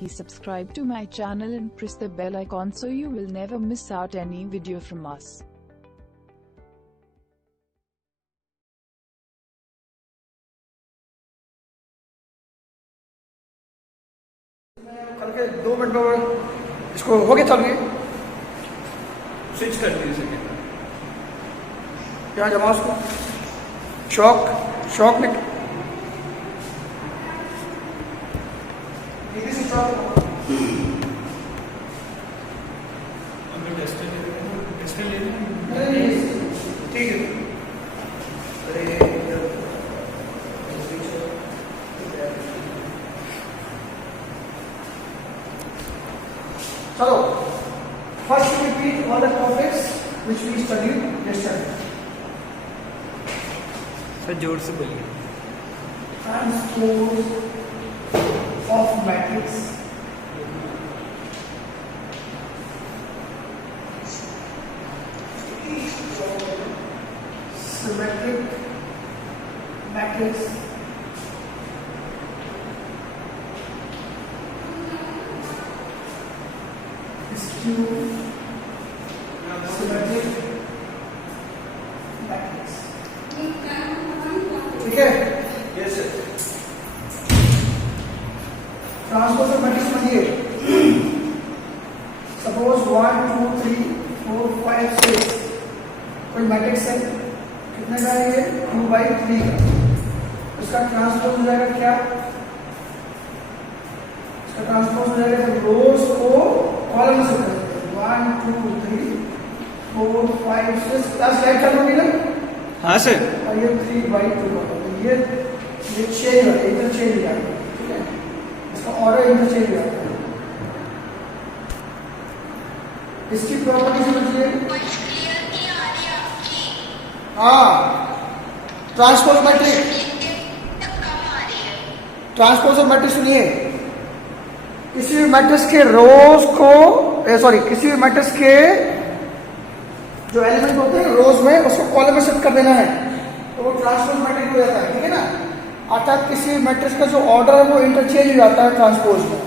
Please subscribe to my channel and press the bell icon so you will never miss out any video from us. कल के 2 minute में इसको हो गया, चल गया, स्विच कर दीजिए। यहाँ जमा उसको, शॉक में ठीक है। चलो, first repeat all the topics which we studied yesterday. Sir जोर से बोलिए। Transpose of matrix, symmetric matrix, skew symmetric matrix. ठीक है? Yes sir. Transpose of matrix बनिए। सपोज 1 2 3 4 5 6 कोई मैट्रिक्स है, कितने का है ये? 2/3 का। उसका ट्रांसपोज हो जाएगा क्या? इसका ट्रांसपोज हो जाएगा रोज को कॉलम से कर देते हैं। 1 2 3 4 5 6 क्लास लाइट चालू होगी ना? हाँ सर। और ये 3/2 का, ये चेंज हो जाएगा, चेंज हो जाएगा। ठीक है, इसका ऑर्डर इंटरचेंज हो जाता है। इसकी प्रॉपर्टी समझिए। हाँ, transpose matrix, transpose of matrix सुनिए। किसी भी मैट्रिक्स के रोज को किसी भी मैट्रिक्स के जो एलिमेंट होते हैं रोज में, उसको कॉलम में शिफ्ट कर देना है तो वो ट्रांसपोज मैट्रिक्स हो जाता है। ठीक है ना? अर्थात किसी मैट्रिक्स का जो ऑर्डर है वो इंटरचेंज हो जाता है ट्रांसपोज में।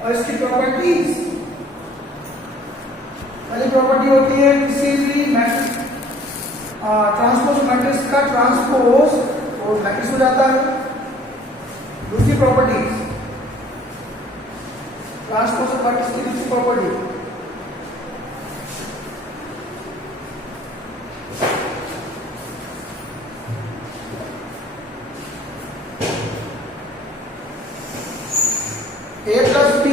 और इसकी प्रॉपर्टीज, पहली प्रॉपर्टी होती है किसी भी मैट्रिक्स ट्रांसपोज मैट्रिक्स का ट्रांसपोज वो मैट्रिक्स हो जाता है। दूसरी प्रॉपर्टी, ट्रांसपोज मैट्रिक्स की दूसरी प्रॉपर्टी, A plus B,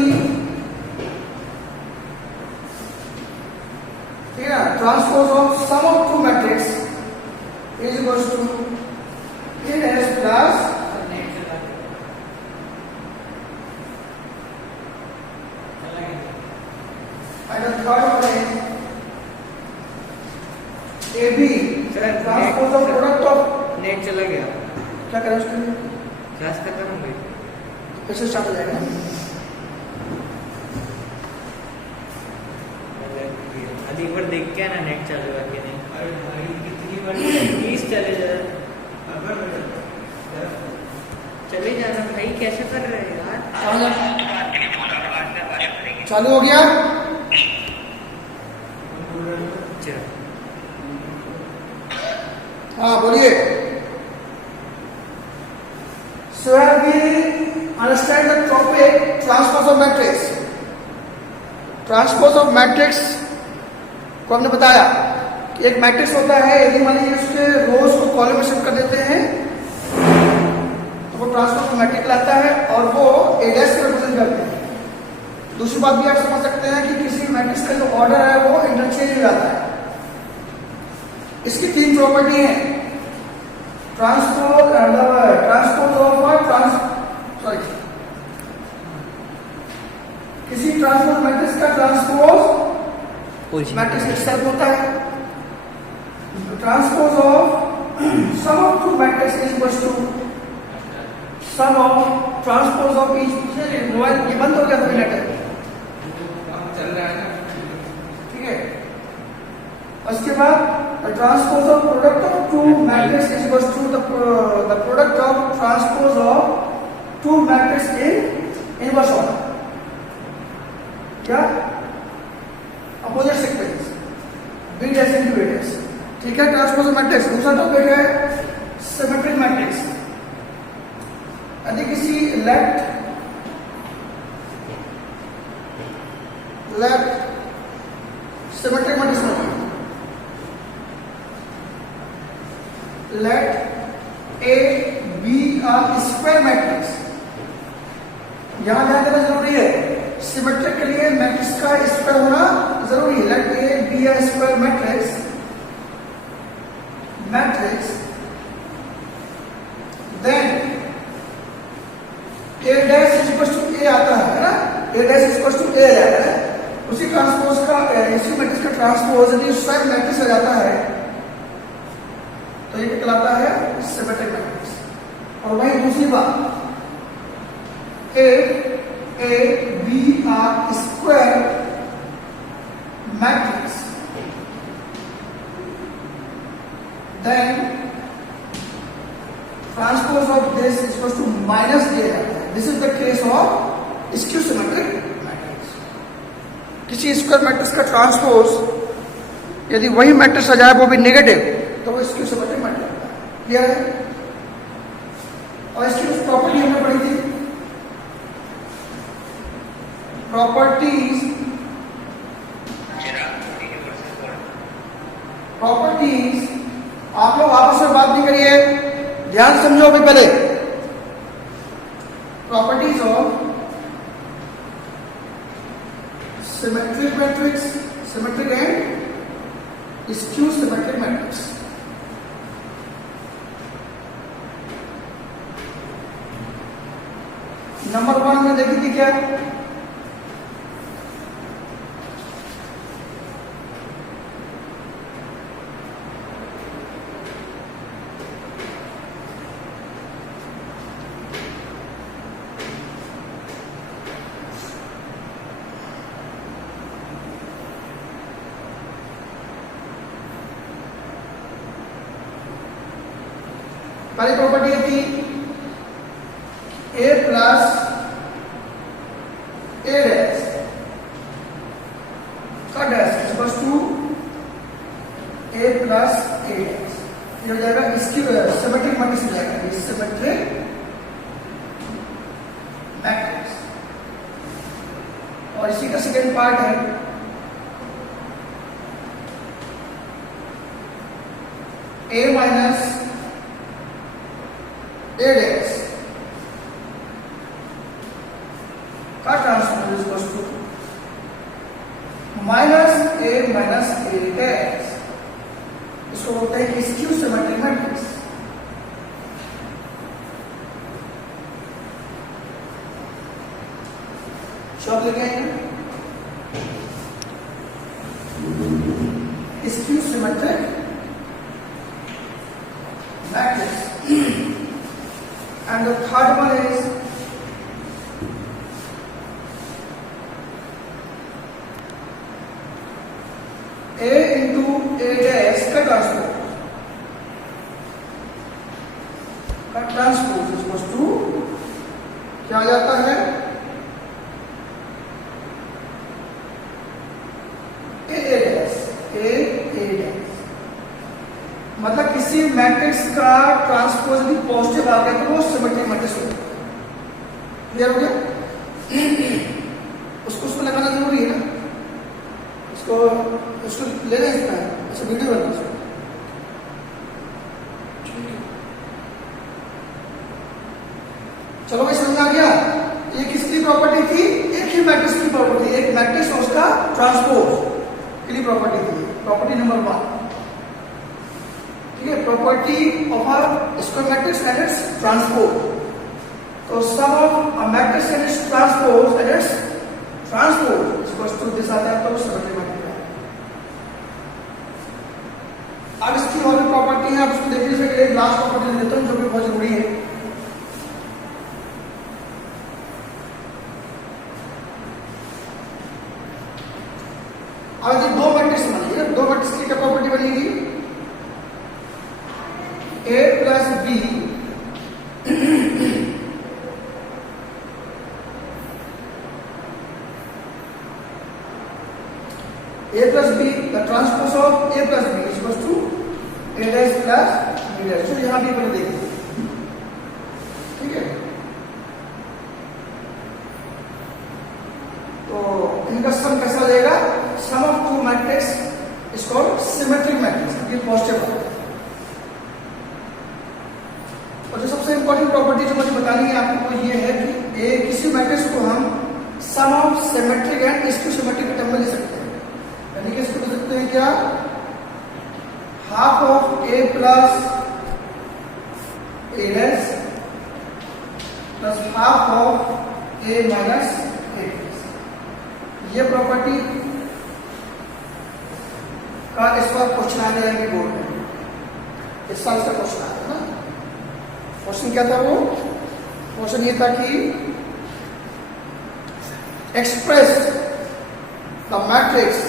ठीक है ना? Transpose of sum of two matrix is equals to AS plus and the third one is AB, transpose of product of. Net चला गया। क्या करें उसके लिए? क्लास खत्म हो गई। फिर से स्टार्ट हो जाएगा। अभी एक बार देख के ना नेट चलेगा कि नहीं। कितनी बार प्लीज चले जा, चले जाना भाई, कैसे कर रहे हैं यार? चालू हो गया? चलो। हाँ बोलिए। So have we understand the topic transpose of matrix? Transpose of matrix को हमने बताया कि एक मैट्रिक्स होता है, यदि मान लीजिए उसके रोज को कॉलम में शिफ्ट कर देते हैं तो वो ट्रांसपोज मैट्रिक्स लाता है और वो A' से रिप्रेजेंट करते हैं। दूसरी बात भी आप समझ सकते हैं कि किसी मैट्रिक्स का जो ऑर्डर है वो इंटरचेंज हो जाता है। इसकी 3 प्रॉपर्टी है। ट्रांसपोज ऑफ किसी ट्रांसपोज मैट्रिक्स का ट्रांसपोज मैट्रिक्स इटसेल्फ होता है। Transpose of sum of two matrix is equals to sum of transpose of each. Mobile ये बंद हो गया था लेटर, चल रहा है ना? ठीक है। उसके बाद the transpose of product of two matrix is equals to the product of transpose of two matrix in inverse order, क्या opposite sequence B dash into A dash, ठीक है, ट्रांसपोज मैट्रिक्स। दूसरा टॉपिक है सिमेट्रिक मैट्रिक्स। यदि किसी let symmetric matrix में let A B are square matrix, यहां ध्यान देना जरूरी है, सिमेट्रिक के लिए मैट्रिक्स का स्क्वायर होना जरूरी है। Let A B are square matrix then A dash is equal to A आता है ना, A dash is equal to A आ जाता है, उसी ट्रांसपोज का इसी मैट्रिक्स का ट्रांसपोज यदि स्वयं मैट्रिक्स आ जाता है तो ये कहलाता है सिमेट्रिक मैट्रिक्स। और वही दूसरी बात, A B are square matrix then transpose of this is equal to minus A, this is the case of skew symmetric matrix. किसी स्क्वायर मैट्रिक्स का ट्रांसपोज यदि वही मैट्रिक्स आ जाए वो भी नेगेटिव तो वो स्क्यू सिमेट्रिक मैट्रिक्स होता है। क्लियर है? और इसकी कुछ प्रॉपर्टी हमने पढ़ी थी, प्रॉपर्टीज आप लोग आपस में बात नहीं करिए, ध्यान समझो अभी पहले। Properties of symmetric matrix, symmetric and skew symmetric matrix. Number 1 में देखी थी क्या, पहली प्रॉपर्टी थी ए प्लस ए डैश का dash equal to A plus A dash, ये हो जाएगा इसकी सिमेट्रिक मैट्रिक्स हो जाएगा, ये सिमेट्रिक मैट्रिक्स। और इसी का सेकेंड पार्ट है ए माइनस ए डैश का transpose equal to minus A dash, इसको बोलते हैं स्क्यू सिमेट्रिक मैट्रिक्स। शॉर्ट लिखे skew symmetric matrix. And the third one is A into A dash का ट्रांसपोज इक्वल टू क्या आ जाता है, A डैश, A डैश। मतलब किसी मैट्रिक्स का ट्रांसपोज यदि पॉजिटिव आ गया तो वो सिमेट्रिक मैट्रिक्स होता है। क्लियर हो गया? उसको लगाना जरूरी है ना, उसको लेना इसका है, अच्छा वीडियो बनना है। चलो भाई समझ आ गया, ये किसकी प्रॉपर्टी थी, एक ही मैट्रिक्स की प्रॉपर्टी, एक मैट्रिक्स और उसका ट्रांसपोज की प्रॉपर्टी थी, प्रॉपर्टी नंबर 1। ठीक है, property of a square matrix and its transpose. तो sum of a matrix and its transpose equals to this आता है, तो सिमेट्रिक मैट्रिक्स। अब इसकी और भी प्रॉपर्टी है, आप उसको देखने से एक लास्ट प्रॉपर्टी देता हूं जो कि बहुत जरूरी है। अब यदि दो मैट्रिक्स बनेगी, दो मैट्रिक्स की क्या प्रॉपर्टी बनेगी, A plus B A plus B, the transpose of A plus B is equals to A dash plus B dash। तो यहाँ भी अपन देखेंगे, ठीक है। तो इनका सम कैसा देगा? Sum of two matrix is called symmetric matrix. ये पॉजिटिव है। और जो सबसे इंपॉर्टेंट प्रॉपर्टी जो मुझे बतानी है आपको वो ये है कि किसी मैट्रिक्स को हम sum of symmetric and skew symmetric के टर्म में ले सकते हैं। यानी कि इसको ले सकते हैं क्या? Half of A plus A dash plus half of A minus A। ये प्रॉपर्टी का इस बार क्वेश्चन आ गया है बोर्ड में, इस साल का क्वेश्चन आया ना। क्वेश्चन क्या था? वो क्वेश्चन ये था कि express the matrix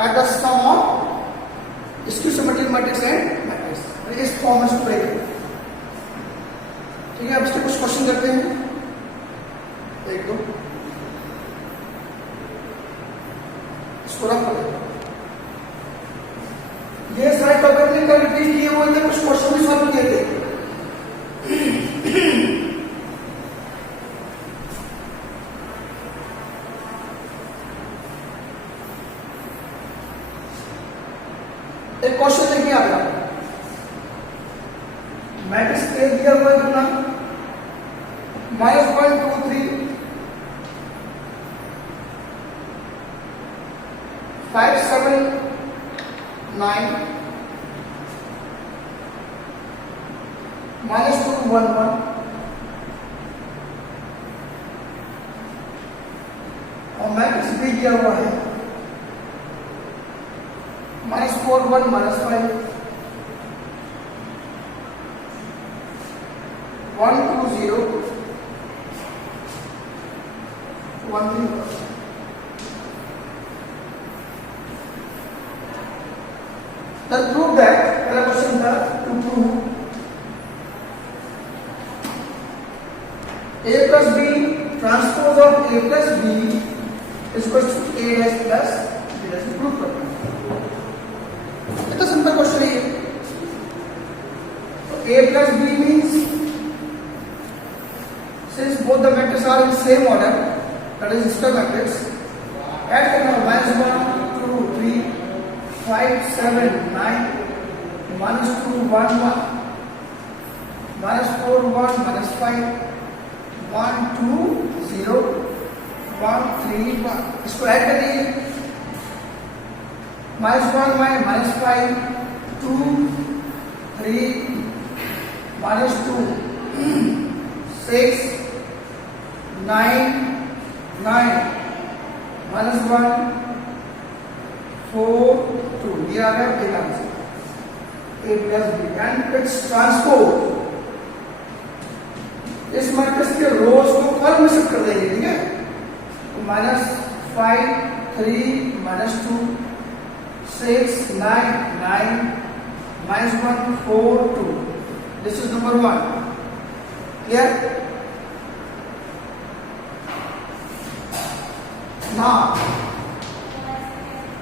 at the sum of skew symmetric matrix and matrix. इस फॉर्म में इसको ब्रेक करें, ठीक है। अब इसके कुछ क्वेश्चन करते हैं, एक दो इसको रख करें। ये सारे टॉपिक में कल रिपीट किए हुए थे, कुछ क्वेश्चन भी सॉल्व किए थे। एक क्वेश्चन देखिए आपका, मैट्रिक्स ए दिया हुआ है कितना? -0.23 5 7 9 -2 1 1 और मैट्रिक्स बी दिया हुआ है -4 1 -5 1 2 0 1 3। Then prove that, पहला क्वेश्चन था to prove A plus B transpose of A plus B is equal to A dash plus B dash। Prove करना है, इतना सिंपल क्वेश्चन है ये। तो A plus B means since both the matrices are in same order, that is square matrix, add करना -1 2 3 5 7 9 -2 1 1 -4 1 -5 1 2 0 1 3 1। इसको add कर दीजिए, -1 -5 2 3 -2 6 9 9 -1 4 2। ये आ गया एक answer A plus B and its transpose. इस मैट्रिक्स के रोज को कॉलम में शिफ्ट कर देंगे, ठीक है। तो -5 3 -2 6 9 9 -1 4 2। This is number 1। Clear? Now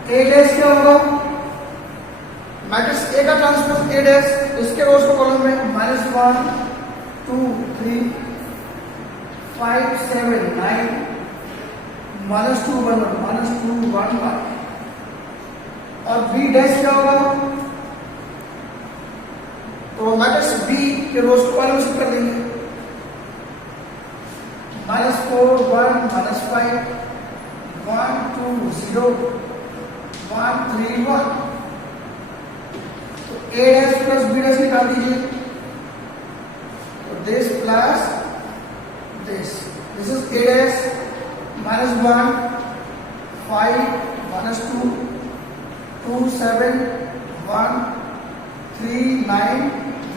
A dash क्या होगा? मैट्रिक्स A का ट्रांसपोज A डैश, इसके रोज को कॉलम में -1 2 3 5 7 9 -2 1 -2 1 1। और B डैश क्या होगा? तो मैट्रिक्स B के रोज को कॉलम शिफ्ट कर देंगे, -4 1 -5 1 2 0 1 3 1। तो A dash plus B dash निकाल दीजिए, तो this plus this is A dash -1 5 -2 2 7 1 3 9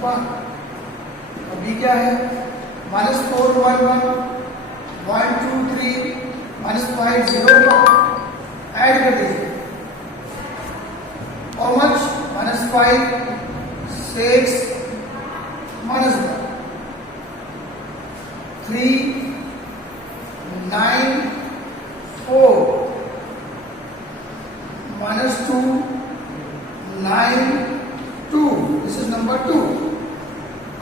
1। और B क्या है? -4 1 1 1 2 3 -5 0 1। ऐड कर दीजिए, how much? -5 6 -1 3 9 4 -2 9 2, this is number 2।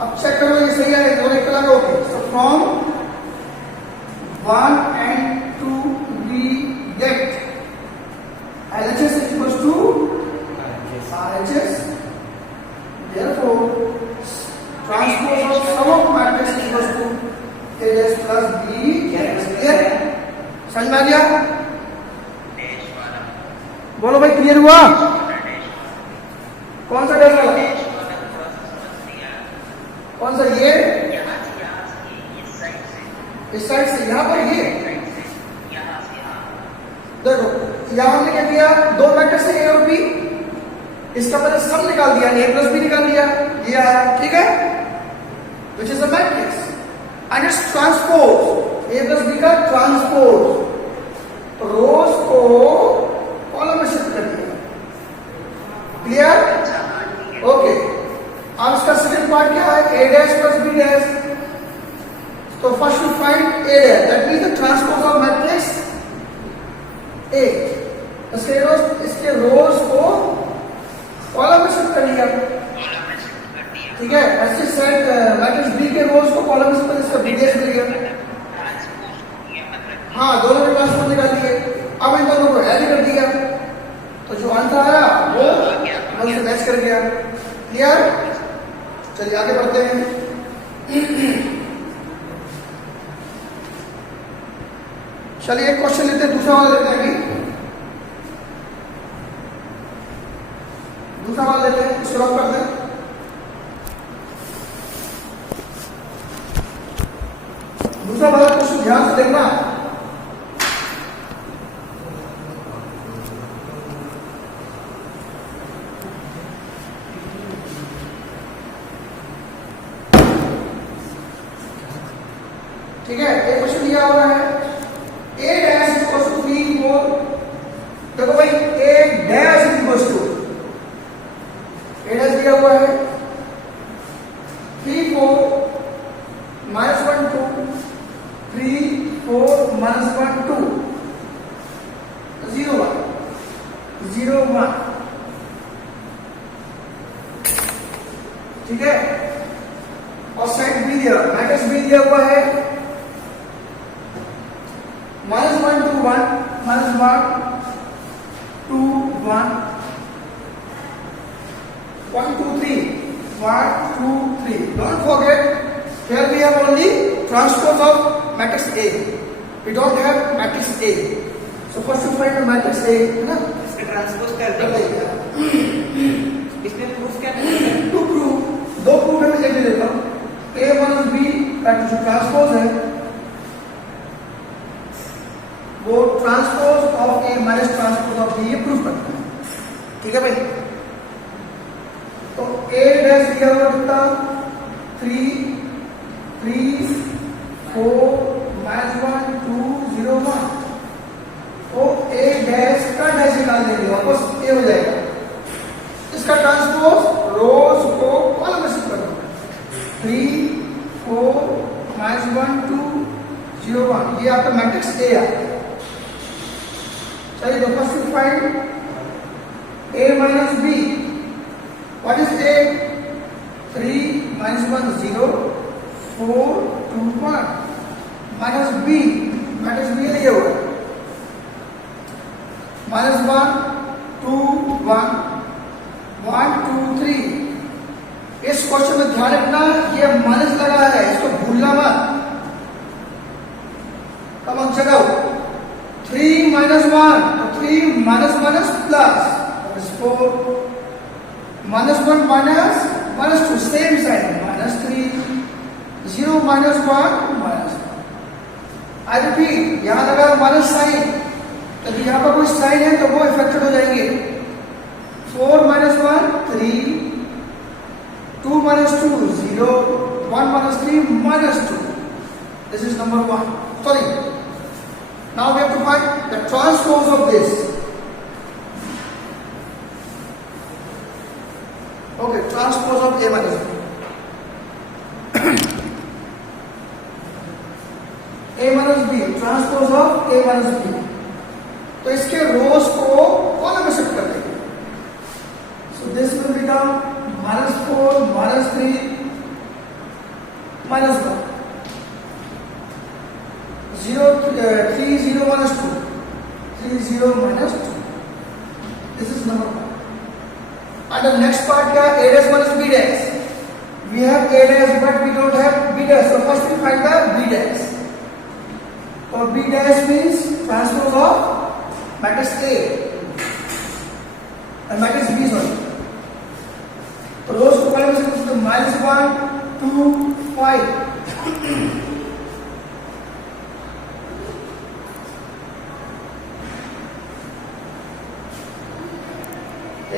अब चेक करो ये सही है, दोनों एक अलग हो गए। So from 1 and 2 we get LHS is equals to RHS, therefore transpose of sum of matrix is equals to AS plus B। Clear, समझ में आ गया? बोलो भाई, क्लियर हुआ? कौन सा डैश वाला? कौन सा? ये इस साइड से यहां पर, ये देखो यहां हमने क्या किया, दो मैट्रिक्स है ए और बी, इसका पहले सम निकाल दिया, ए प्लस बी निकाल दिया, ये आया, ठीक है, which is a matrix and its transpose, A plus B का ट्रांसपोज, रोज को कॉलम में शिफ्ट कर दिया। क्लियर? ओके, अब इसका सेकंड पार्ट क्या है, A dash plus B dash. तो first you find A dash, that means the transpose of matrix A. इसके रोज को कॉलम में शिफ्ट कर दिया, ठीक है। ऐसे सेट मैट्रिक्स बी के रोज को कॉलम में शिफ्ट कर, इसका बी डैश मिल गया। हाँ, दोनों के ट्रांसपोज निकाल दिए, अब इन दोनों को ऐड कर दिया, तो जो आंसर आया वो से मैच कर गया। क्लियर? चलिए आगे बढ़ते हैं। चलिए एक क्वेश्चन लेते हैं, दूसरा वाला लेते हैं अभी, दूसरा वाला लेते हैं, इसको रॉक करते हैं। दूसरा वाला क्वेश्चन ध्यान से देखना। ठीक है, एक क्वेश्चन दिया हुआ है, A dash is equal to 3 4। देखो भाई, A dash is equal to, A dash दिया हुआ है 3 4 -1 2 3 4 -1 2 0 1 0 1, ठीक है। और साइड बी दिया, मैट्रिक्स बी दिया हुआ है -1 2 1 -1 2 1 1 2 3 1 2 3। Don't forget, here we have only transpose of matrix A. We don't have matrix A. So first you find the matrix A, है ना? इसका ट्रांसपोज कर दो। इसमें प्रूफ क्या है? टू प्रूफ, दो प्रूफ है, मैं लिख देता हूँ। A माइनस B का जो ट्रांसपोज है वो transpose of A minus transpose of B, ये प्रूफ करता है, ठीक है भाई। तो ए डैश दिया हुआ कितना, 3 3 4 -1 2 0 1। तो ए डैश का डैश निकाल देंगे, वापस ए हो जाएगा। इसका ट्रांसपोज रोज को कॉलम में शिफ्ट कर दो, 3 4 -1 2 0 1, ये आपका मैट्रिक्स ए है। चलिए, तो first you find a minus b। What is a? 3 -1 0 4 2 1 minus b, matrix b लिया हुआ -1 2 1 1 2 3। इस क्वेश्चन में ध्यान रखना, ये माइनस लगा है, इसको भूलना मत। कम ऑन चेक आउट, 3 -1, तो 3 minus plus, that is 4, -1 minus -2, same sign, -3, 0 -1 -1। I repeat, यहां लगा माइनस साइन, यदि यहां पर कोई साइन है तो वो इफेक्टेड हो जाएंगे। 4 -1 3, 2 -2 0, 1 -3 -2। This is number 1. Sorry. Now we have to find the transpose of this. Okay, transpose of A minus B. A minus B, transpose of A minus B. तो इसके रोज को कॉलम में शिफ्ट कर देंगे। So this will become -4 -3 -1 0 3 0 -2 3 0 -2. This is number 1. And the next part क्या a dash minus b dash. We have a dash but we don't have b dash. So first we find the b dash. So b dash means transpose of matrix A and matrix B, sorry. Rows को पहले से -1 2 5.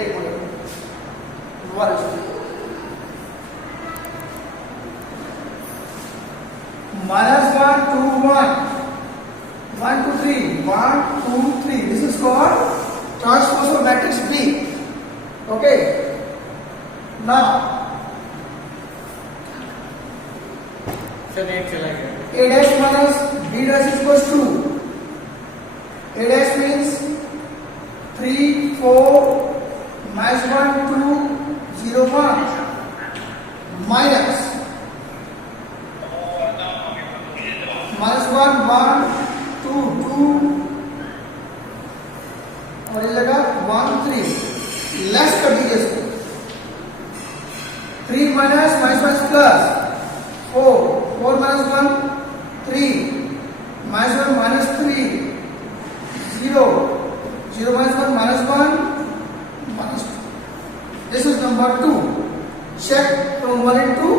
एक minute -1 2 1 1 2 3 1 2 3. This is called transpose of matrix B. Okay. Now sir net चला गया। a dash minus b dash is equals to a dash means 3 4 -1 2 0 1 minus -1 1 2 2 और ये लगा 1 3 less कर दीजिए इसको 3 minus -1 plus 4 4 minus 1 3 -1 minus 3 0 0 minus 1 minus 1 minus 2. This is number 2. Check from 1 and 2.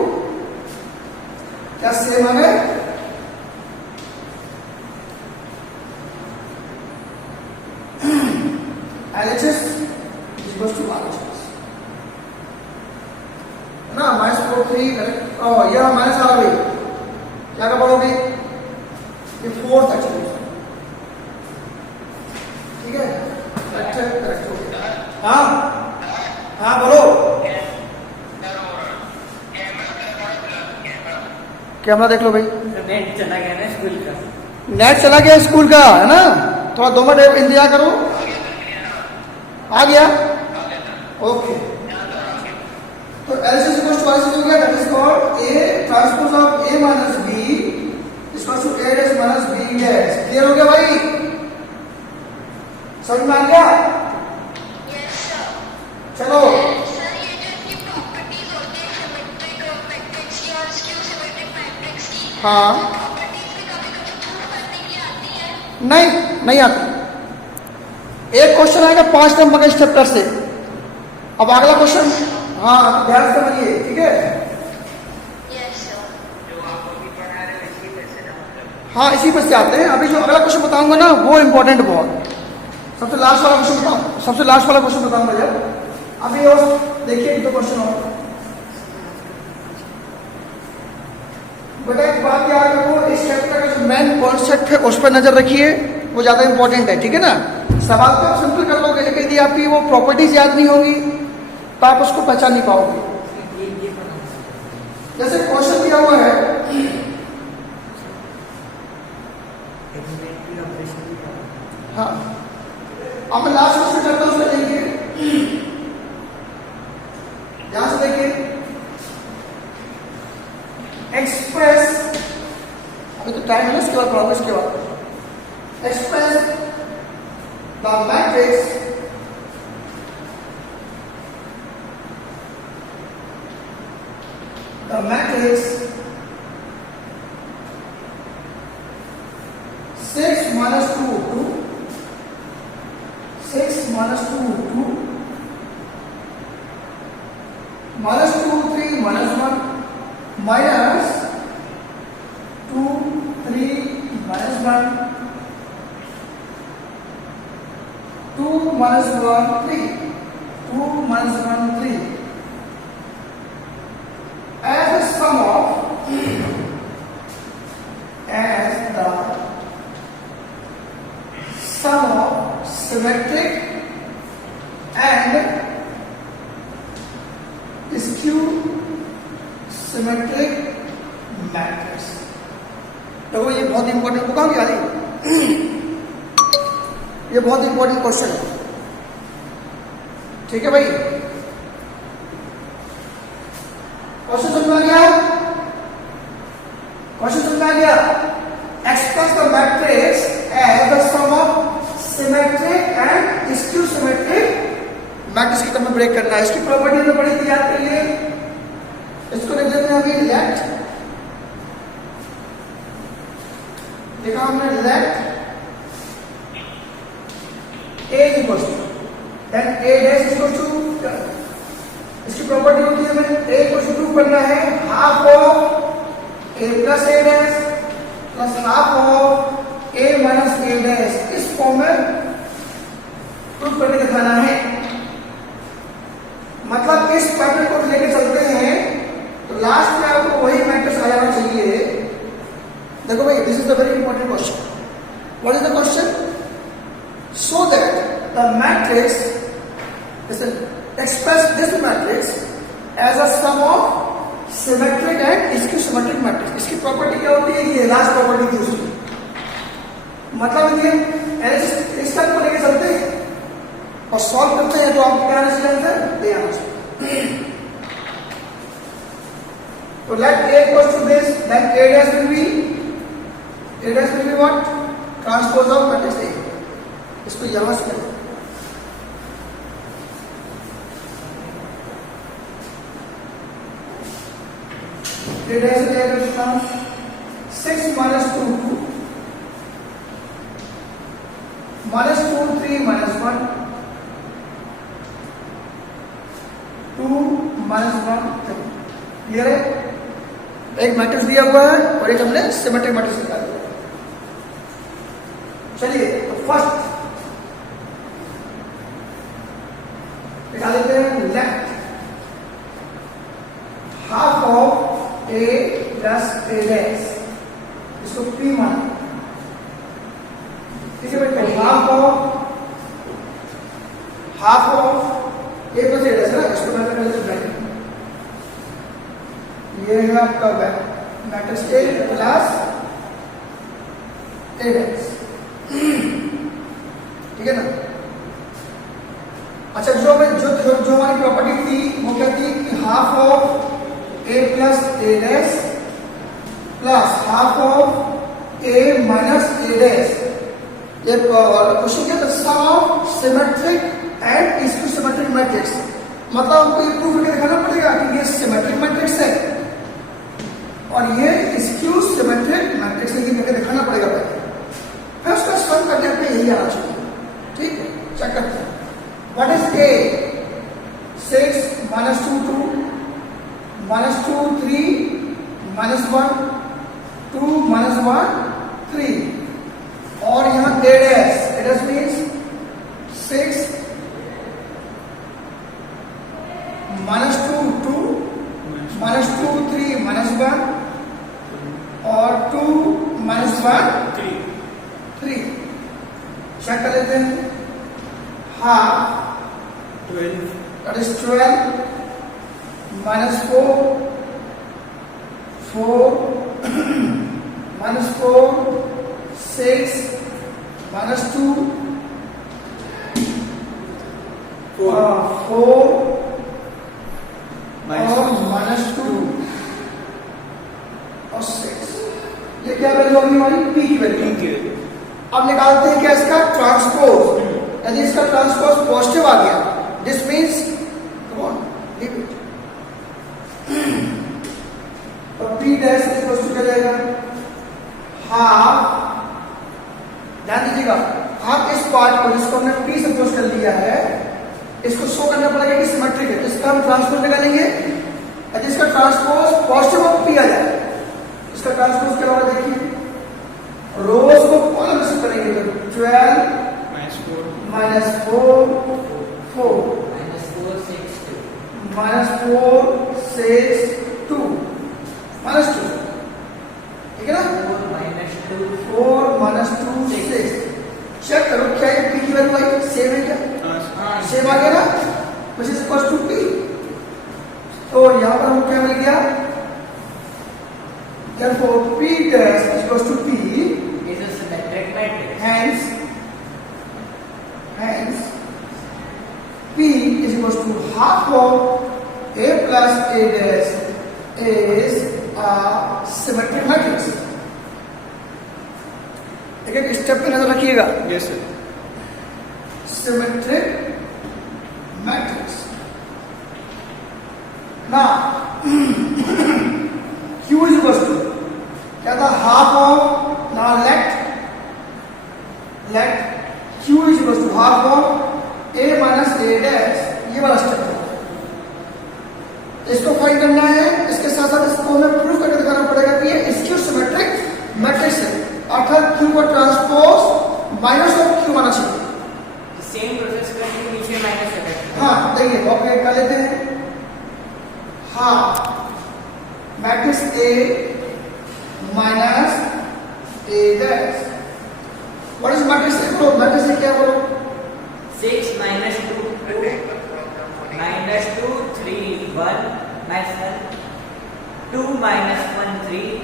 क्या same आ गए? LHS is equals to RHS. ना -4 3 correct. यह माइनस आ गई, क्या का पढ़ोगे? ये 4 तक चलेगा, ठीक है? करेक्ट हो गया। हाँ हाँ बोलो। कैमरा देख लो भाई। नेट चला गया ना स्कूल का। नेट चला गया स्कूल का, है ना? थोड़ा 2 मिनट इंतजार करो। आ गया? ओके। तो LHS इक्वल्स टू RHS हो गया। That is called A transpose of A minus B equals to A dash minus B dash. Clear हो गया भाई? समझ में आ गया? Yes sir. चलो सर ये जो इनकी प्रॉपर्टीज होती है सिमेट्रिक मैट्रिक्स की और स्क्यू सिमेट्रिक मैट्रिक्स की, हाँ प्रॉपर्टीज भी कभी-कभी प्रूव करने के लिए आती है। नहीं आती। एक क्वेश्चन आएगा 5 नंबर के चैप्टर से। अब अगला क्वेश्चन, हाँ ध्यान से समझिए, ठीक है? Yes sir. जो आप अभी पढ़ा रहे हो इसी पे से ना मतलब। हाँ इसी पर से आते हैं। अभी जो अगला क्वेश्चन बताऊंगा ना वो इंपॉर्टेंट बहुत, सबसे लास्ट वाला क्वेश्चन बताऊंगा जब। अभी और देखिए 2 क्वेश्चन और। बेटा एक बात याद रखो, इस चैप्टर का जो मेन कॉन्सेप्ट है उस पर नजर रखिए, वो ज्यादा इंपॉर्टेंट है, ठीक है ना? सवाल तो आप सिंपल कर लोगे, लेकिन यदि आपकी वो प्रॉपर्टीज याद नहीं होगी तो आप उसको पहचान नहीं पाओगे। जैसे क्वेश्चन दिया हुआ है, हाँ अब मैं लास्ट क्वेश्चन करता हूं, उसमें देखिए, ध्यान से देखिए। एक्सप्रेस, अभी तो टाइम है ना, इसके बाद पढ़ाऊंगा। इसके बाद express the matrix six minus 2 2 6 minus 2 2 minus 2 3 minus 1 minus 2 3 minus 1 2 minus 1 3 2 minus 1 3 as the sum of symmetric and skew symmetric matrix। देखो ये बहुत इंपॉर्टेंट, बताऊंगी यार, ये बहुत इंपॉर्टेंट क्वेश्चन है। ठीक है भाई, क्वेश्चन समझ में आ गया? क्वेश्चन समझ में आ गया? Express the matrix as the sum of symmetric and skew symmetric matrix की तरह ब्रेक करना है। इसकी प्रॉपर्टी हमने पढ़ी थी, याद करिए। इसको लिख देते हैं अभी लेट, देखा हमने let A equals to then A dash equals to, इसकी प्रॉपर्टी होती है हमें A इक्वल्स टू प्रूव करना है half of A plus A dash plus half of A minus A dash, इस फॉर्म में प्रूव करके दिखाना है। मतलब इस पैटर्न को लेके चलते हैं तो लास्ट में आपको वही मैट्रिक्स आ जाना चाहिए। देखो भाई, this is the very important question. What is the question? So that the matrix is express this matrix as a sum of symmetric and skew symmetric matrix। इसकी प्रॉपर्टी क्या होती है? ये लास्ट प्रॉपर्टी थी उसकी। मतलब ये इस टाइप को लेके चलते हैं और सॉल्व करते हैं तो आपको क्या आना चाहिए? आंसर ये आना चाहिए। तो let A equals to this, then A dash will be what? Transpose of matrix A। इसको यहां से करें, कितना 6 minus 2 2 minus 2 3 minus 1 2 minus 1 3। Clear है? एक मैट्रिक्स दिया हुआ है और एक हमने सिमेट्रिक मैट्रिक्स निकाला है। चलिए तो फर्स्ट निकाल लेते हैं left half of A plus A dash, इसको P माना। ठीक है बेटा, half of A plus A dash है ना, इसको मैं कर लेते हैं। ये है आपका matrix A plus A dash, ठीक है ना। अच्छा, जो हमारी प्रॉपर्टी थी वो क्या थी कि half of A plus A dash plus half of A minus A dash. ये क्वेश्चन क्या था? Sum of symmetric and skew symmetric matrix. मतलब हमको ये प्रूव करके दिखाना पड़ेगा कि ये सिमेट्रिक मैट्रिक्स है और ये स्क्यू सिमेट्रिक मैट्रिक्स है, ये करके दिखाना पड़ेगा पहले, फिर उसका सम करने पे यही आना चाहिए। ठीक है, चेक करते हैं। What is A? 6 minus 2 2 minus 2 3 minus 1 2 minus 1 3 और यहाँ A dash means 6 minus 2 2 minus 2 3 minus 1 और 2 minus 1 3। चेक कर लेते हैं। Half 12, that is 12 minus 4 minus 4 6 minus 2 4 और minus 2 और 6। ये क्या वैल्यू होगी हमारी? P की वैल्यू। अब निकालते हैं क्या इसका ट्रांसपोज। यदि इसका ट्रांसपोज पॉजिटिव आ गया, this means come on leave it, तो P डैश इक्वल्स टू क्या जाएगा? हाफ, ध्यान दीजिएगा, हाफ इस पार्ट को जिसको हमने P सपोज कर लिया है, इसको शो करना पड़ेगा कि सिमेट्रिक है, तो इसका हम ट्रांसपोज निकालेंगे। यदि इसका ट्रांसपोज पॉजिटिव और P आ जाए, इसका ट्रांसपोज क्या होगा? देखिए, रोज को कॉलम में शिफ्ट करेंगे तो 12 minus 4 4 minus 4 6 2 minus 4 6 2 minus 2, ठीक है ना? 4 minus 2 4 minus 2 6। चेक करो क्या ये P की वैल्यू आई? सेम है क्या? सेम आ गया ना, which is equals to P। तो यहाँ पर हमको क्या मिल गया? Therefore P dash is equals to P is a symmetric matrix. hence P is equals equals to half of A plus A dash is a symmetric matrix. एक एक step पे नजर रखिएगा। Yes sir. सिमेट्रिक मैट्रिक्स ना Q is equals to क्या था, half of ना let Q is equals to half of A minus A dash, ये वाला स्टेप है। इसको फाइंड करना है, इसके साथ साथ इसको हमें प्रूफ करके दिखाना पड़ेगा कि ये स्क्यू सिमेट्रिक मैट्रिक्स है, अर्थात Q का ट्रांसपोज माइनस ऑफ Q आना चाहिए। सेम प्रोसेस करके नीचे माइनस कर देते हैं। हाँ देखिए कॉपी कर लेते हैं। हाँ matrix A minus A dash, what is matrix A? बोलो मैट्रिक्स ए क्या बोलो? 6 minus 2 2 minus 2 3 1 minus 1 2 minus 1 3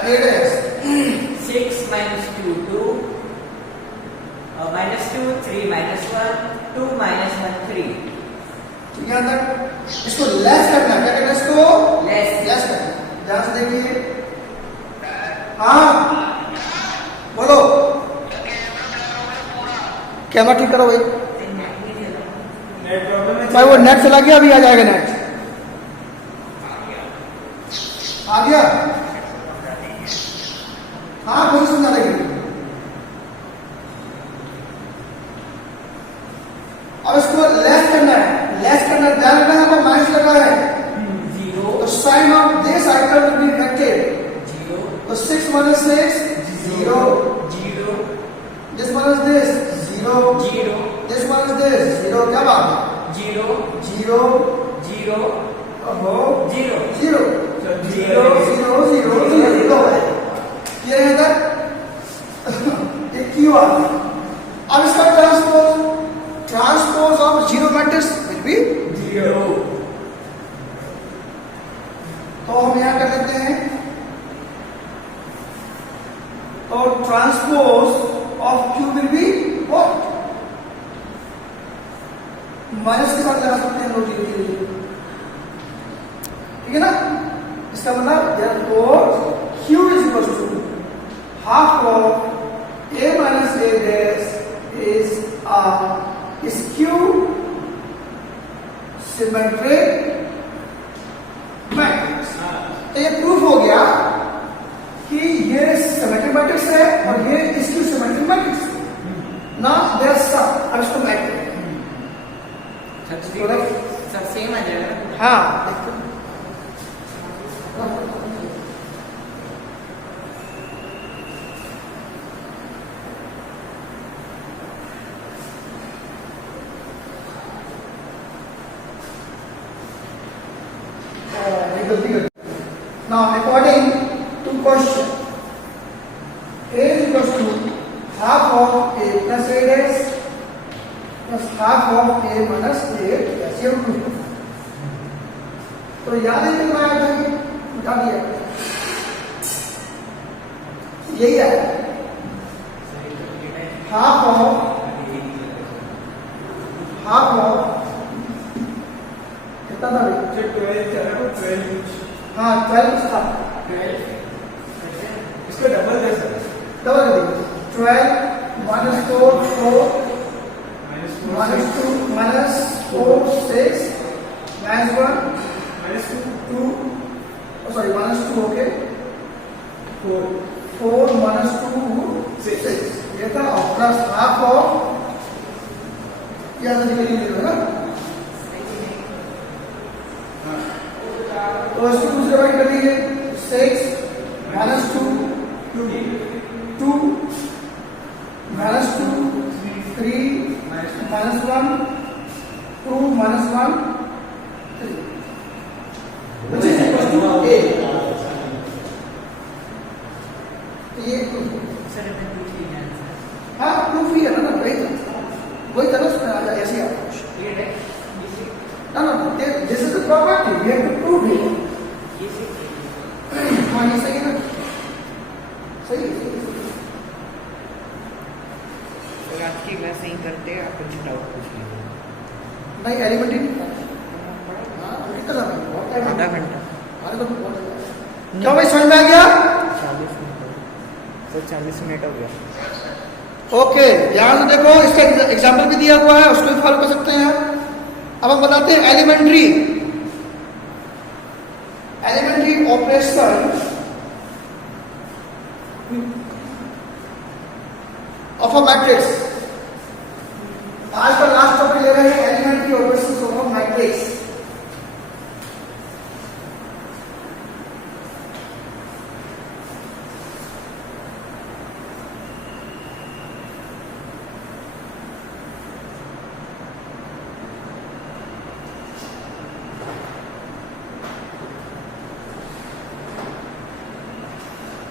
ए dash 6 minus 2 2 minus 2 3 minus 1 2 minus 1 3। ठीक है अंदर इसको लेस करना है, क्या करना है इसको? लेस करना है। ध्यान से देखिए। हाँ बोलो, कैमरा ठीक करो भाई। भाई वो नेट चला गया, अभी आ जाएगा नेट। आ गया? हाँ कोई सुनना लगी। अब इसको लेस करना है, ध्यान रखना है, माइनस लगा है 0 तो sign of this item will be affected 0 तो 6 minus 6 0 0 this minus this 0 0 this minus this 0 क्या बात है? 0 0 0 ओहो 0 0 0 0 0 0 ये है इधर ये क्यू आ गया। अब इसका transpose of zero matrix will be 0। तो हम यहां कर लेते हैं, तो transpose of Q will be what? Minus के साथ लगा सकते हैं लोग, ठीक है ना? इसका मतलब therefore Q is equal to half of A minus A dash is a skew symmetric matrix. तो ये प्रूफ हो गया कि ये सिमेट्रिक मैट्रिक्स है और ये स्क्यू सिमेट्रिक मैट्रिक्स ना देयर सब। अब इसको मैट्रिक्स सब सेम आ जाएगा। हाँ now according to question, A is equals to half of A plus A dash plus half of A minus A dash, ये प्रूफ। तो याद है कितना आया था कि बता दिया, यही है हाफ ऑफ कितना था भाई? 12 हाँ 12 था, इसको डबल दे सर। डबल कर दीजिए 12 minus 4 4 minus 2 minus 4 6 minus 1 minus 2 oh sorry minus 2 okay 4 minus 2 6 ये था और प्लस हाफ ऑफ यहाँ से निकल है ना। तो इसको दूसरे बार कर लीजिए 6 minus 2 2 minus 2 3 minus 1 2 minus 1 3 which is equal to A। ये सर मैं पूछ लिया आंसर। हाँ प्रूफ ही है ना, वही था ना उसमें आ जाए ऐसे ही आपको ये है ना this is the property we have to prove it. हाँ ये सही है ना, सही है। तो आज की क्लास नहीं करते, आप कुछ डाउट पूछ लीजिए। नहीं एलिमेंट्री हाँ कितना समय बहुत टाइम आधा घंटा अरे तो बहुत है। क्यों भाई समझ में आ गया? 40 मिनट तो 40 मिनट हो गया। ओके यहाँ से देखो इसका एग्जाम्पल भी दिया हुआ है, उसको भी फॉलो कर सकते हैं आप। अब हम बताते हैं elementary operation of a matrix. आज का लास्ट टॉपिक ले रहे हैं elementary operation of a matrix.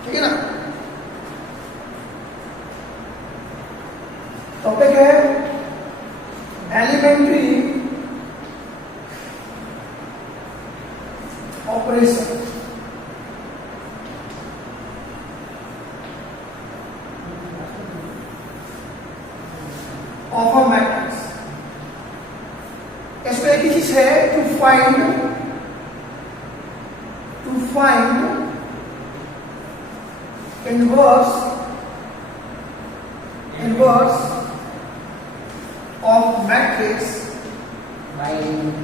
ठीक है ना? टॉपिक है elementary operation of a matrix. इसमें एक ही चीज है to find inverse of matrix by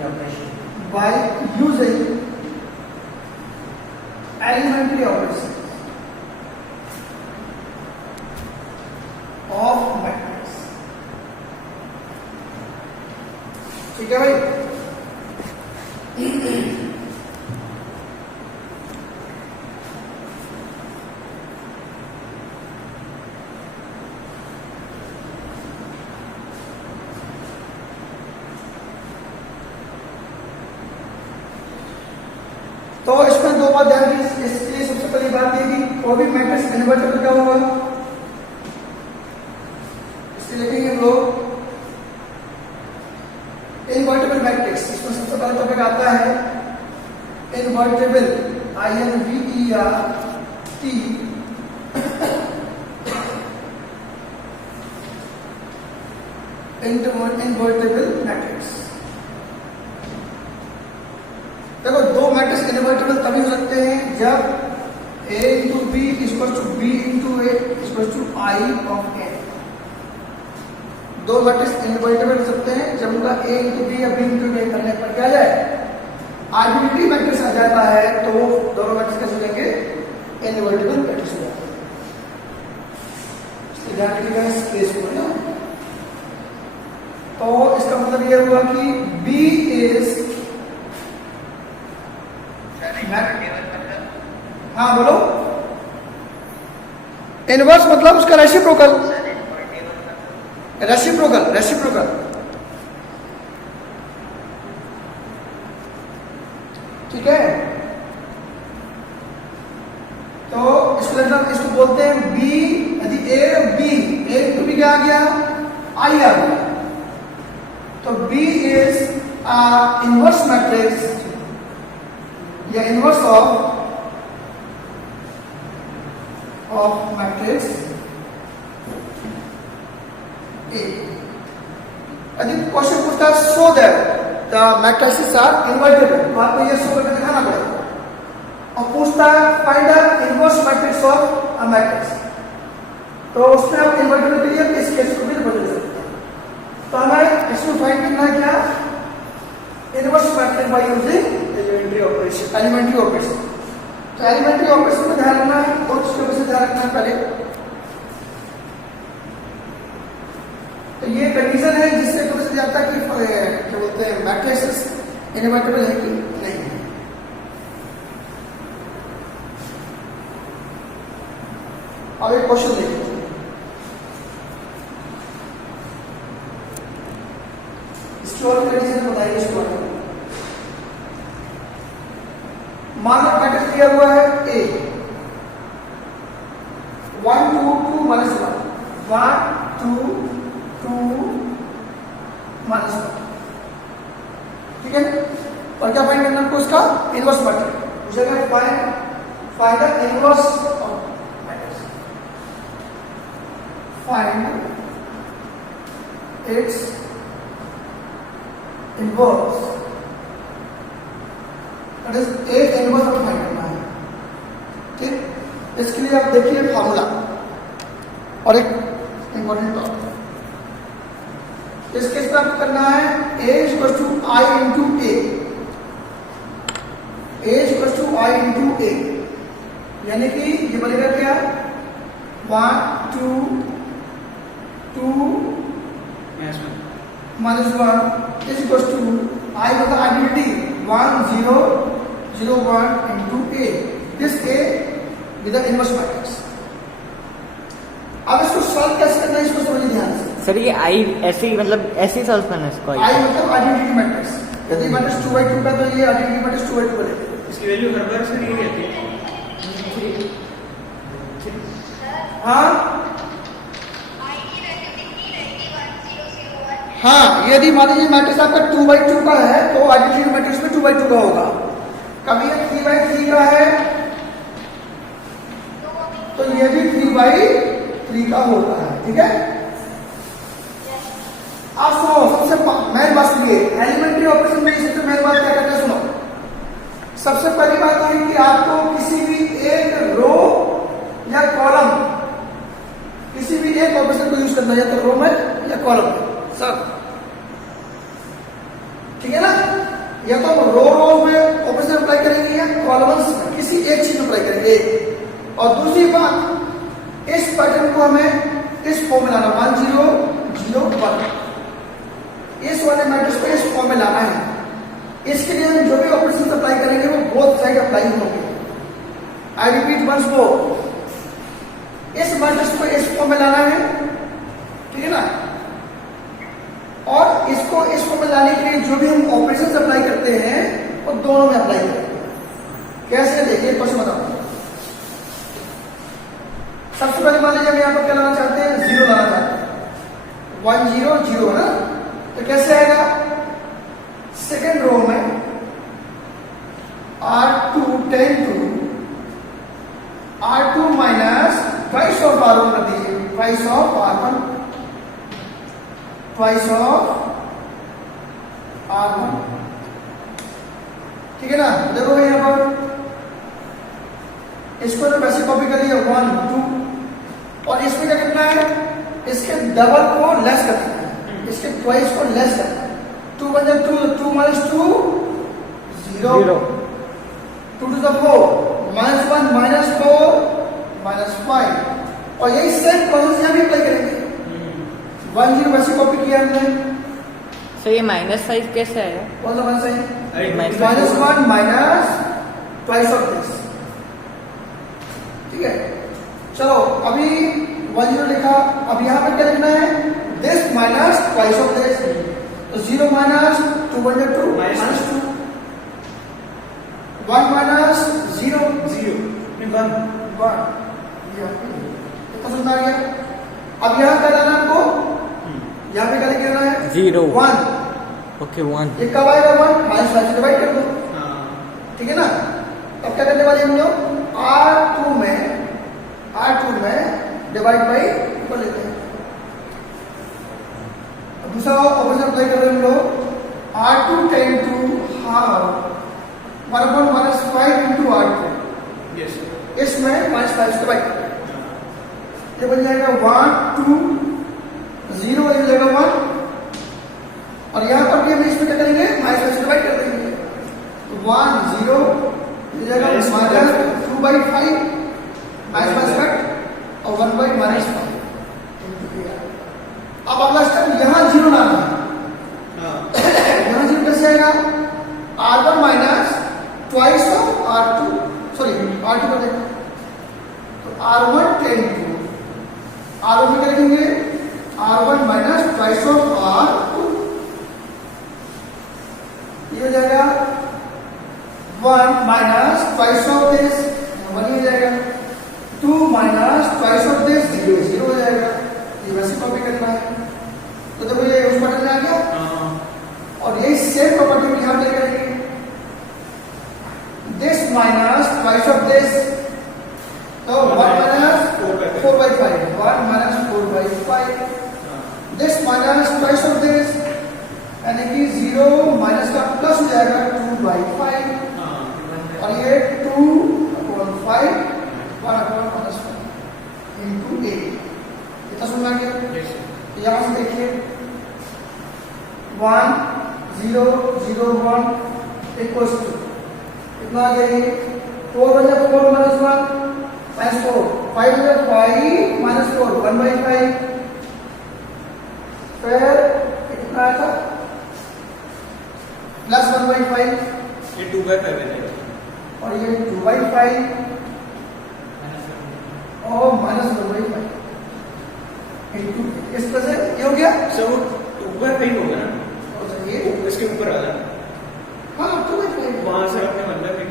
operation. by using elementary operation of matrix। ठीक है भाई? तो इसमें दो बात ध्यान रखिए। इसके लिए सबसे पहली बात ये कि कोई भी मैट्रिक्स इन्वर्टेबल क्या होगा, इससे लिखेंगे हम लोग इन्वर्टेबल मैट्रिक्स। इसमें सबसे पहला टॉपिक आता है इन्वर्टेबल, INVERT इन्वर्टेबल मैट्रिक्स। देखो दो मैट्रिक्स इन्वर्टेबल तभी हो सकते हैं जब A into B equals to B into A equals to I of N। दो मैट्रिक्स इन्वर्टेबल हो सकते हैं जब उनका A into B या B into A करने पर क्या जाए आर्बिट्रेरी मैट्रिक्स आ जाता है, तो दोनों मैट्रिक्स कैसे हो जाएंगे इन्वर्टेबल मैट्रिक्स हो जाते हैं। इसलिए ध्यान रखिएगा इस केस को ना। तो इसका मतलब यह हुआ कि B इज हाँ बोलो। इनवर्स मतलब उसका रेसिप्रोकल ठीक है। तो इसको बोलते हैं बी, यदि ए टू बी क्या आ गया आई आ गया, तो बी इज इनवर्स मैट्रिक्स या इनवर्स of matrix A। यदि क्वेश्चन पूछता है so that the matrices are invertible, तो आपको ये शो करके दिखाना पड़ेगा। और पूछता है find the inverse matrix of a matrix, तो उसमें आप इन्वर्टेबल के लिए इस केस को भी बदल सकते हैं। तो हमें इसमें फाइंड करना है क्या inverse matrix by using elementary operation. तो एलिमेंट्री ऑपरेशन में ध्यान रखना है, दो चीजों से ध्यान रखना है। पहले तो ये कंडीशन है जिससे पता चल जाता है कि क्या बोलते हैं मैट्रिसेस इन्वर्टेबल है कि नहीं है। अब एक क्वेश्चन देखिए, इसकी और कंडीशन बताइए। इसको मान लो मैट्रिक्स दिया हुआ है A 1 2 2 -1 1 2 2 -1, ठीक है। और क्या फाइंड करना आपको उसका इनवर्स मैट्रिक्स, पूछेगा find the inverse of matrix, find its inverse, that is A inverse हमें फाइंड करना है। ठीक, इसके लिए आप देखिए फॉर्मूला और एक इंपॉर्टेंट टॉपिक। इस केस में आपको करना है a equal to I into A, a equal to I into A, यानी कि ये बनेगा क्या 1 2 2 minus 1 is equal to I मतलब identity 1 0 0 1 into A, this A with the inverse matrix. अब इसको सॉल्व कैसे करना है इसको समझिए ध्यान से। सर ये आई ऐसे ही मतलब ऐसे ही सॉल्व करना है इसको? आई मतलब आइडेंटिटी मैट्रिक्स, यदि मैट्रिक्स 2/2 का तो ये आइडेंटिटी मैट्रिक्स 2/2 बनेगा। इसकी वैल्यू हर बार से नहीं रहती है। हाँ आई की वैल्यू कितनी रहेगी 1001? हाँ, यदि मान लीजिए मैट्रिक्स आपका 2/2 का है तो आइडेंटिटी मैट्रिक्स में 2/2 का होगा। कभी ये 3/3 का है तो ये भी 3/3 का होता है। ठीक है, आप सुनो, सबसे मेन बात सुनिए, एलिमेंट्री ऑपरेशन में सबसे मेन बात क्या करते हैं सुनो। सबसे पहली बात है कि आपको किसी भी एक रो या कॉलम, किसी भी एक ऑपरेशन को यूज करना है, या तो रो में या कॉलम में सब। ठीक है ना, या तो रो में ऑपरेशन अप्लाई करेंगे या कॉलम्स में किसी एक चीज में अप्लाई करेंगे। और दूसरी बात, इस पैटर्न को हमें इस फॉर्म में लाना 1 0 0 1, इस वाले मैट्रिक्स को इस फॉर्म में लाना है। इसके लिए हम जो भी ऑपरेशन अप्लाई करेंगे वो बोथ साइड अप्लाई होंगे। आई रिपीट वंस मोर, इस मैट्रिक्स को इस फॉर्म में लाना है, ठीक है ना, और इसको इस फॉर्म में लाने के लिए जो भी हम ऑपरेशन अप्लाई करते हैं वो दोनों में अप्लाई करेंगे। कैसे, देखिए क्वेश्चन बताओ। सबसे पहले मान लीजिए हम यहाँ पर क्या लाना चाहते हैं, 0 लाना चाहते हैं, 1 0 0 है ना, तो कैसे आएगा, सेकेंड रो में R2 10 2 R2 minus twice of R1 कर दीजिए, ट्वाइस ऑफ R1 ठीक है ना। देखो भाई यहाँ पर इसको तो वैसे कॉपी कर लिया 1 2, और इसमें क्या करना है, इसके डबल को लेस करना है, इसके ट्वाइस को लेस करना है। 2 1 2 2 minus 2 0 2 to the 4 minus 1 minus 4 minus 5, और यही सेम प्रोसेस यहाँ भी अप्लाई करेंगे। 1 0 वैसे कॉपी किया हमने। सर ये माइनस साइज कैसे आएगा? कौन सा माइनस है, minus -1 minus twice of this. ठीक है, चलो अभी 1 0 लिखा, अब यहाँ पर क्या लिखना है, this minus twice of this, तो 0 माइनस 2 1 2 माइनस 2, 1 माइनस 0 0 1 1, कितना सुनना आ गया। अब यहाँ क्या लाना आपको, यहाँ पे क्या लिख देना है 0 1, ओके 1, ये कब आएगा 1 माइनस 5 से डिवाइड कर दो। ठीक है ना, तब क्या करने वाले हम लोग R2 में डिवाइड बाई ऊपर लेते हैं। दूसरा ऑपरेशन अप्लाई कर रहे हैं हम लोग, R2 10 2 half 1 minus 5 into R2, इसमें माइनस 5 से डिवाइड करते हैं, ये बन जाएगा 1 2 0 ये जाएगा 1, और यहाँ पर भी हम इसमें क्या करेंगे, माइनस 5 से डिवाइड कर देंगे, 1 0 ये जाएगा माइनस 2/5 माइनस 5 और 1/-5। अब अगला स्टेप, यहाँ 0 लाना है, यहाँ 0 कैसे आएगा, R1 minus twice of R2, sorry R2 कर देंगे, तो R1 10 2, R1 में क्या लिखेंगे, R1 minus twice of R2, ये हो जाएगा 1 माइनस ट्वाइस ऑफ दिस 1 हो जाएगा, 2 माइनस ट्वाइस ऑफ दिस 0 हो जाएगा। ये वैसे कॉपी करना है, तो देखो ये उस बटन में आ गया, और यही सेम प्रॉपर्टी यहाँ पे करेंगे, this minus twice of this, तो 1 minus 4/5 1 minus 4/5, this minus twice of this यानी कि 0 माइनस का प्लस हो जाएगा 2/5 और ये 2/5 1/-5 इंटू a। इतना समझ में आ गया? यहां से देखिए 1 0 0 1 इक्वल्स टू कितना आ गया? 4 हो जाए 4 माइनस 1 माइनस 4 5 हो जाए 5 माइनस 4 1/5 फिर कितना आया था प्लस 1/5 ये 2/5 है और ये 2/5 और माइनस 1/5 इंटू इस तरह से ये हो गया। सर वो 2/5 होगा ना, और ये इसके ऊपर आ रहा है। हाँ 2/5 वहां से आपने मतलब कि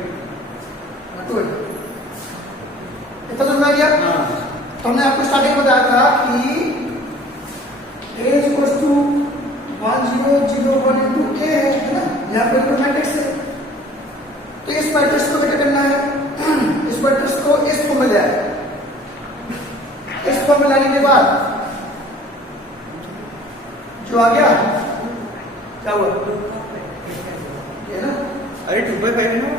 इतना समझ में आ गया? हाँ तो हमने आपको स्टार्टिंग में बताया था कि a equals to 1 0 0 1 into a है ना, यहाँ पर तो मैट्रिक्स है। तो इस मैट्रिक्स को क्या करना है? इस मैट्रिक्स को इस फॉर्म में ले आए। इस फॉर्म में लाने के बाद जो आ गया क्या हुआ ये ना, अरे 2/5 है ना।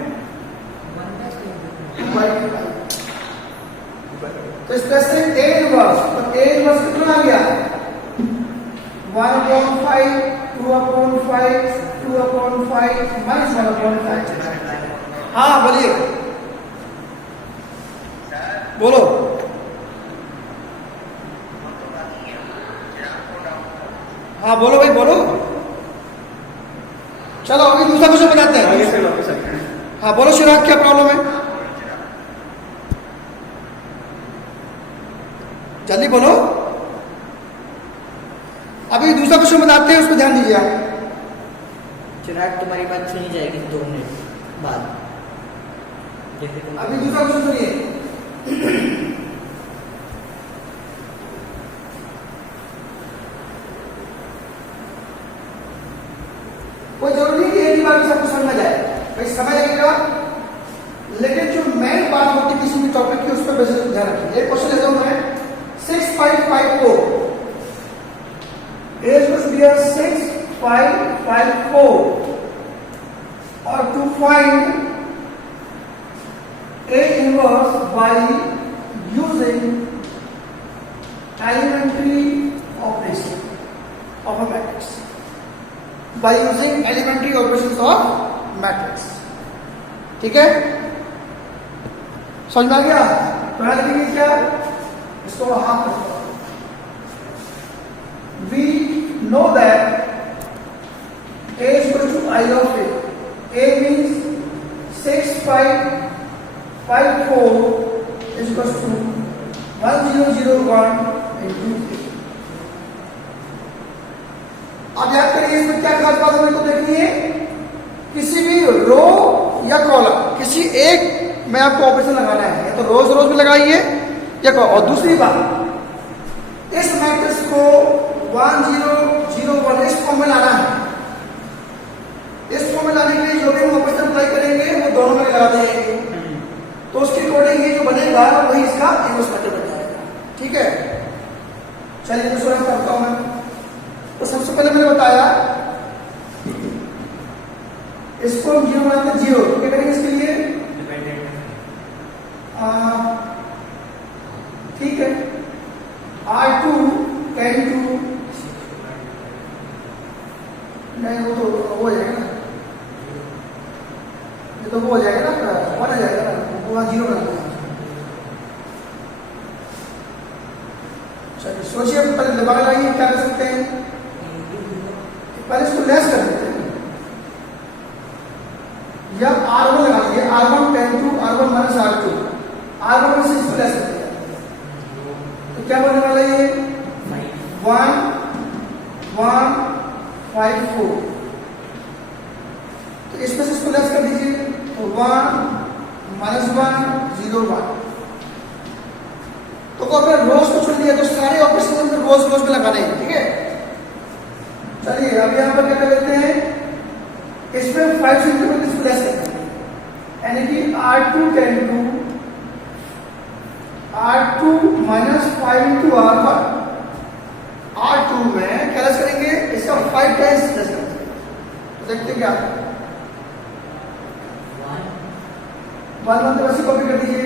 तो इस तरह से a इनवर्स, तो a इनवर्स कितना आ गया? 1/5 2/5 2/5 माइनस 1/5। हाँ बोलिए, बोलो। हाँ बोलो भाई बोलो। चलो अभी दूसरा क्वेश्चन बनाते आगे हैं। से वापस आते हैं। हाँ बोलो शिराग, क्या प्रॉब्लम है? जल्दी बोलो। अभी दूसरा क्वेश्चन बताते हैं, उसको ध्यान दीजिए आप। चिराग तुम्हारी बात सुनी जाएगी 2 मिनट बाद। अभी दूसरा क्वेश्चन सुनिए। कोई जरूरी नहीं कि एक ही बार में सबको समझ में जाए, भाई समय लगेगा, लेकिन जो मेन बात होती है किसी भी टॉपिक की उस पर बेसिस ध्यान रखिए। एक क्वेश्चन लेता हूं मैं 6554 is supposed to be a 6554 or to find a inverse by using elementary operation of a matrix, by using elementary operations of matrix। ठीक है, समझ में आ गया? तो यहां लिखेंगे क्या, इसको हाफ कर। We know that a is equal to I of a. A means 6554 is equal to 1001 into 3। अब याद करिए, इसमें क्या खास बात हमें को देखनी है? किसी भी रो या कॉलम, किसी एक में आपको ऑपरेशन लगाना है, तो रोज रोज में लगाइए या और दूसरी बात, इस मैट्रिक्स को 1 0 0 1 इस फॉर्म में लाना है। इस फॉर्म में लाने के लिए जो भी हम ऑपरेशन अप्लाई करेंगे वो दोनों में लगा देंगे, तो उसके अकॉर्डिंग ये जो बनेगा वही इसका इनवर्स मैट्रिक्स बन जाएगा। ठीक है, चलिए दूसरा करता हूं मैं। तो सबसे पहले मैंने बताया इसको हम 0 बनाते हैं 0, तो क्या करेंगे इसके लिए? ठीक है, R2 10 2 नहीं, वो तो हो जाएगा ना, ये तो वो हो जाएगा ना, 1 आ जाएगा ना, वो 0 बनाना है। चलिए सोचिए, पहले दिमाग लगाइए क्या कर सकते हैं। पहले इसको लेस कर देते हैं, या R1 लगा लीजिए, R1 10 2 R1 minus R2, R1 में से इसको लेस करते हैं, तो क्या बनने वाला है? 1 1 5 4। तो इसमें से इसको लेस कर दीजिए, तो 1 माइनस 1 0 1। तो अगर रोज को छोड़ दिया तो सारे ऑपरेशन हम रोज रोज में लगाने हैं। ठीक है, चलिए अब यहां पर क्या कर लेते हैं, इसमें 5 सेंटीमीटर इसको लेस करते हैं, यानी कि R2 10 2 R2 minus 5 into R1। R2 में क्या लेस करेंगे, इसका 5 टाइम्स लेस करेंगे, देखते क्या 1 1 तो वैसे कॉपी कर दीजिए।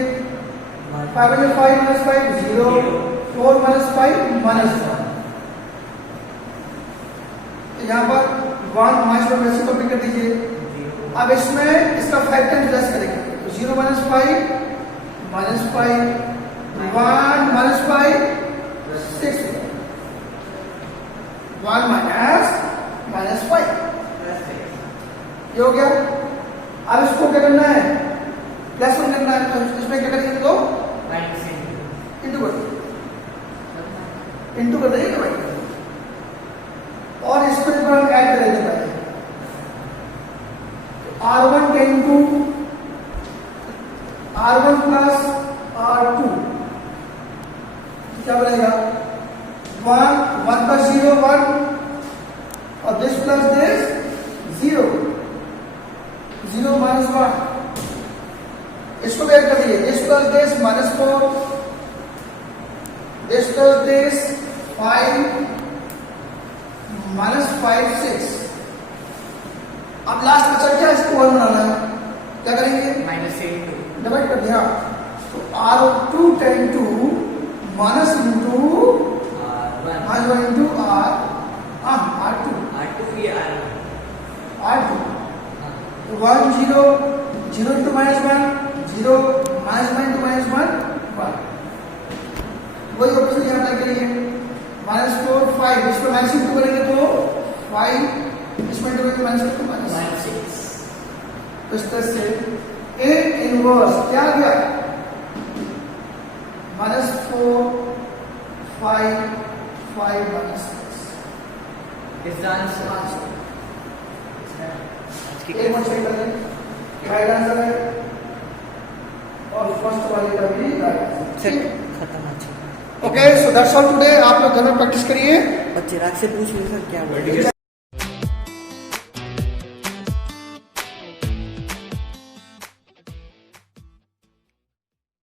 5 में 5 -5 0, 4 - 5 -1। यहाँ पर 1 -1 वैसे कॉपी कर दीजिए। अब इसमें इसका फैक्टर प्लस करेंगे तो 0 -5 -5 1 -5 6 1 -5 ये हो गया। अब इसको क्या करना है प्लस 1 करना है तो इसमें क्या करेंगे तो इंटू कर देंगे भाई और इसको हम ऐड करेंगे पहले R1 × R1 प्लस R2 क्या बनेगा 1 1 + 0 1 और दिस प्लस दिस 0 0 - 1 इसको भी ऐड कर दीजिए this plus this -4 this plus this 5 -5 6। अब लास्ट बचा क्या इसको 1 बनाना है क्या करेंगे डिवाइड कर दिया तो R2 × -1 × R2 तो 1 0 0 × -1 0 -1 × -1 1 वही ऑप्शन यहाँ अप्लाई करेंगे -4 5 इसको -2 करेंगे तो 5 इसमें तो -2 -6 तो इस तरह से A इनवर्स क्या आ गया -4 5 5 -6 एक मत चेक करें राइट आंसर है और फर्स्ट वाले का भी right answer. Okay so that's all today. आप लोग घर में प्रैक्टिस करिए। चिराग से पूछ लो सर क्या बोल